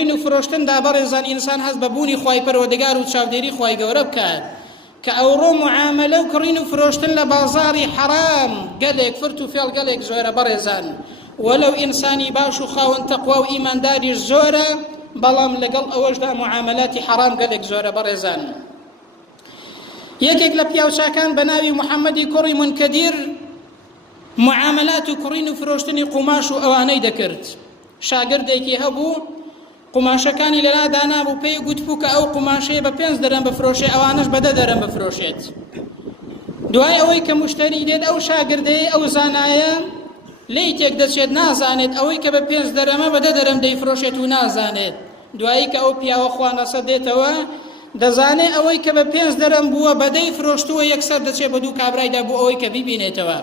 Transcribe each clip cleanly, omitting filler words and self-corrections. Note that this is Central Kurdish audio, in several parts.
کڕین و فرۆشتندا بەڕێزان ئینسان هەست بە بوونی خوای پەروەردگار و چاودێری خوای گەورە بکات کە ئەوڕۆ معاملە و کڕین و فرۆشتن لە بازاری حرام گەلێک فرت و فێڵ گەلێک زۆرە بەڕێزان وەلەو ئینسانی باش و خاوەن تەقوا و ئیمانداریش زۆرە بەڵام لەگەڵ ئەوەشدا معاملاتی حرام گەلێک زۆرە بەڕێزان یەکێک لە پیاوچاکان بە ناوی محەممەدی کوڕی منکەدیر معاملات و کڕین و فرۆشتنی قوماش و ئەوانەی دەکرد شاگردێکی هەبوو قوماشەکانی لەلا دانابوو پێی گوتبوو کە ئەو قوماشەیە بە 5 دەرەم بفرۆشێ ئەوانش بە 10 دەرەم بفرۆشێت دوای ئەوەی کە مشتری دێت ئەو شاگردەیە ئەو زانایە لی تێک دەچێت نازانێت ئەوەی کە بە 5 دەرەمە بە 10 دەرەم دەیفرۆشێت و نازانێت دوایی کە ئەو پیاوە خوانەسە دێتەوە دەزانێت ئەوەی کە بە 5 دەرەم بووە بەدەی فرۆشتووە یەکسەر دەچێت بە دوو کابرایدا بۆ ئەوەی کە بیبینێتەوە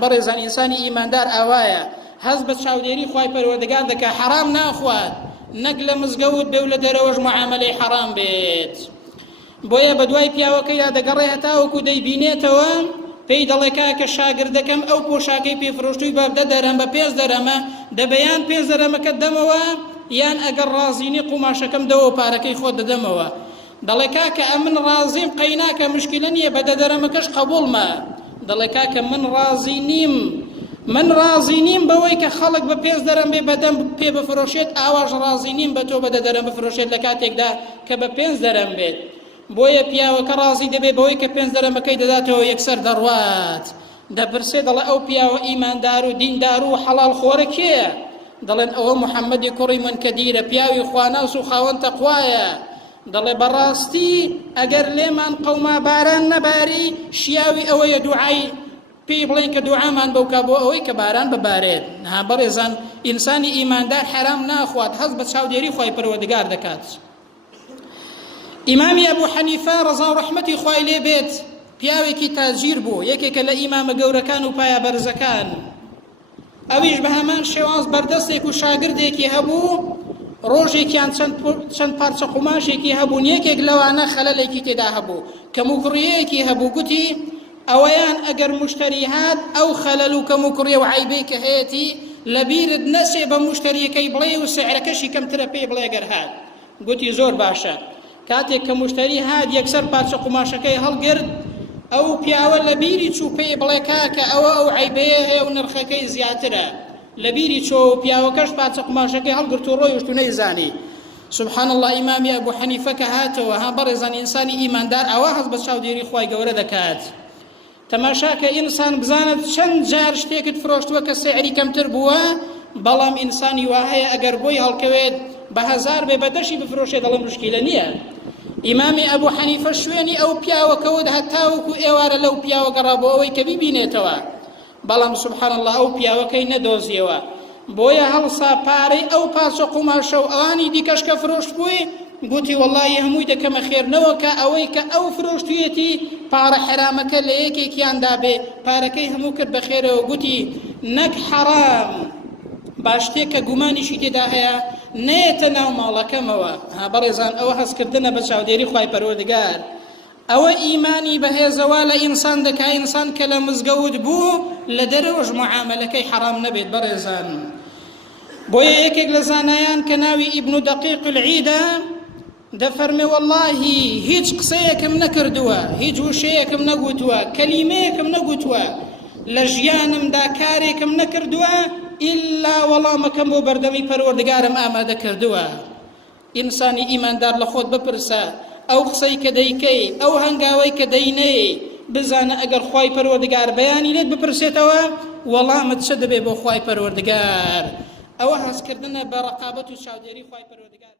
بەڕێزان ئینسانی ئیماندار ئاوایە هەست بە چاودێری خوای پەروەردگار دەکا حرام ناخوات نەک لە مزگەوت بێ و لە دەرەوەش معاملەی حرام بێت بۆیە بە دوای پیاوەکەیدا دەگەڕێ هەتاوەکو دەیبینێتەوە پێی دەڵێ کاکە شاگردەکەم ئەو پۆشاکەی پێفرۆشتووی بە 10 دەرەم بە 5 دەرەمە دەبەیان 5 دەرەمەکەت دەمەوە یان ئەگەر ڕازینی قوماشەکەم دەوە پارەکەی خۆت دەدەمەوە دەڵێ کاکە ئەمن ڕازیم قەیناکە مشکلە نییە بە 10 دەرەمەکەش قبوڵمە دەڵێ کاکە من ڕازی نیم بەوەی کە خەڵک بە 5 دەرەم بێ بەدەم پێ بفرۆشێت ئاواش ڕازی نیم بە تۆ بە 10 دەرەم بفرۆشێت لە کاتێکدا کە بە 5 دەرەم بێت بۆیە پیاوەکە ڕازی دەبێت بەوەی کە 5 دەرەمەکەی دەداتەوە یەکسەر دەڕوات دەپرسێ دەڵێ ئەو پیاوە ئیماندار و دیندار و حەڵال خۆرە کێیە دەڵێن ئەوە محەممەدی کوڕی منکەدیرە پیاوی خواناس و خاوەن تەقوایە دەڵێ بەڕاستی ئەگەر لێمان قەوما باران نەباری شیاوی ئەوەیە دوعای پێی بڵێن کە دوعامان بەوکا بۆ ئەوەی کە باران ببارێت بەڕێزان ئینسانی ئیماندار حرام ناخوات هەست بە چاودێری خوای پەروەردگار دەکات ئیمامی ئەبوو حەنیفە ڕەزا و ڕەحمەتی خوای لێ بێت پیاوێکی تاجیر بوو یەکێکە لە ئیمامە گەورەکان و پایە بەرزەکان ئەویش بە هەمان شێواز بەردەستێک و شاگردێکی هەبوو ڕۆژێکیان چەند پارچە قوماشێکی هەبوون یەکێک لەوانە خەلەلێکی تێدا هەبوو کەم و کوڕیەیەکی هەبوو گوتی ئەوەیان ئەگەر مشتری هات ئەو خەلەل و کەم و کوڕیە و عیبەی کە هەیەی لەبیرت نەچێ بە مشتریەکەی بڵێ و سعرەکەشی کەمترە پێی بڵێ گەر هات گوتی زۆر باشە کاتێک کە مشتری هات یەکسەر پارچە قوماشەکەی هەڵگرت ئەو پیاوە لەبیری چوو پێی بڵێ کاکە ئەوە ئەو عیبەیە هەیە و نرخەکەی زیاترە لەبیری چۆ پیاوەکەش پارچە قوماشەکەی هەڵگرت و ڕۆیشت و نەیزانی سبحان الله ئیمامی ئەبوو حەنیفە کە هاتەوە بەڕێزان ئینسانی ئیماندار ئەوە هەست بە چاودێری خوای گەورە دەکات تەماشاکە ئینسان بزانت چەند جار شتێکت فرۆشتووە کە سعری کەمتر بووە بەڵام ئینسانی وا هەیە ئەگەر بۆی هەڵکەوێت بە 1000 بێ بەدەشی بفرۆشێت دەڵێ مشکلە نییە ئیمامی ئەبوو حەنیفە شوێنی ئەو پیاوەکەوت هەتاوەکو ئێوارە لەو پیاوە گەڕا بۆ ئەوەی کە بیبینێتەوە بەڵام سبحان الله ئەو پیاوەکەی نەدۆزیەوە بۆیە هەڵسا پارەی ئەو پارچە قوماشە و ئەوانی دیکەش کە فرۆشت بووی گوتی وەڵڵی هەمووی دەکەمە خێرنەوەکە ئەوەی کە ئەو فرۆشتویەتی پارە حرامەکە لە یەکێکیاندا بێ پارەکەی هەموو کرد بەخێرەوە گوتی نەک حەرام باشتێک کە گومانیشی تێدا هەیە نێتە ناو ماڵەکەمەوە بەڕێزان ئەوە هەستکردنە بە چاودێری خوای پەروەردگار ئەوە ئیمانی بەهێزەوە لە ئینسان دەکا ئینسان کە لە مزگەوت بوو لە دەرەوەش معاملەکەی حەرام نەبێت بەڕێزان بۆیە یەکێک لە زانایان کە ناوی ئیبن دەقیق العیدە دەفەرمێ وەڵڵاهی هیچ قسەیەکم نەکردووە هیچ وشەیەکم نەگوتووە کەلیمەیەکم نەگوتووە لە ژیانمدا کارێکم نەکردووە ئیلا وەڵامەکەم بۆ بەردەمی پەروەردگارم ئامادە کردووە ئینسانی ئیماندار لە خۆت بپرسە ئەو قسەی کە دەیکەی ئەو هەنگاوەی کە دەینەی بزانە ئەگەر خوای پەروەردگار بەیانی لێت بپرسێتەوە وەڵامت چ دەبێ بۆ خوای پەروەردگار ئەوە هەستکردنە بە ڕەقابەت و چاودێری خوای پەروەردگار